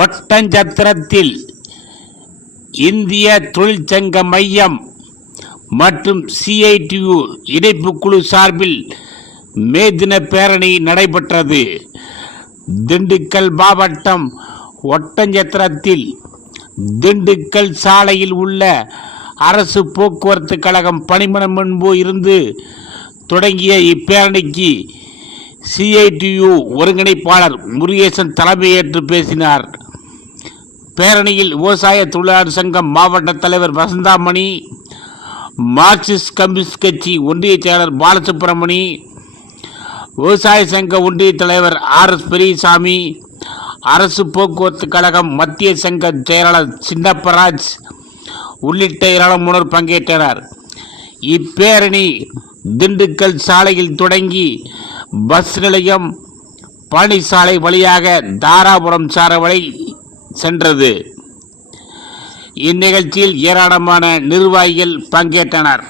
ஒட்டஞ்சத்திரத்தில் இந்திய தொழிற்சங்க மையம் மற்றும் CITU இணைப்பு குழு சார்பில் மே தின பேரணி நடைபெற்றது. திண்டுக்கல் மாவட்டம் ஒட்டஞ்சத்திரத்தில் திண்டுக்கல் சாலையில் உள்ள அரசு போக்குவரத்து கழகம் பணிமனை முன்பு இருந்து தொடங்கிய இப்பேரணிக்கு CITU ஒருங்கிணைப்பாளர் முருகேசன் தலைமையேற்று பேசினார். பேரணியில் விவசாய தொழிலாளர் சங்கம் மாவட்ட தலைவர் வசந்தாமணி, மார்க்சிஸ்ட் கம்யூனிஸ்ட் கட்சி ஒன்றிய செயலர் பாலசுப்ரமணி, விவசாய சங்க ஒன்றிய தலைவர் RS பெரியசாமி, அரசு போக்குவரத்து கழகம் மத்திய சங்க செயலாளர் சின்னப்பராஜ் உள்ளிட்ட ஏராளமானோர் பங்கேற்றனர். இப்பேரணி திண்டுக்கல் சாலையில் தொடங்கி பஸ் நிலையம், பழனிசாலை வழியாக தாராபுரம் சாலை சென்றது. இந்நிகழ்ச்சியில் ஏராளமான நிர்வாகிகள் பங்கேற்றனர்.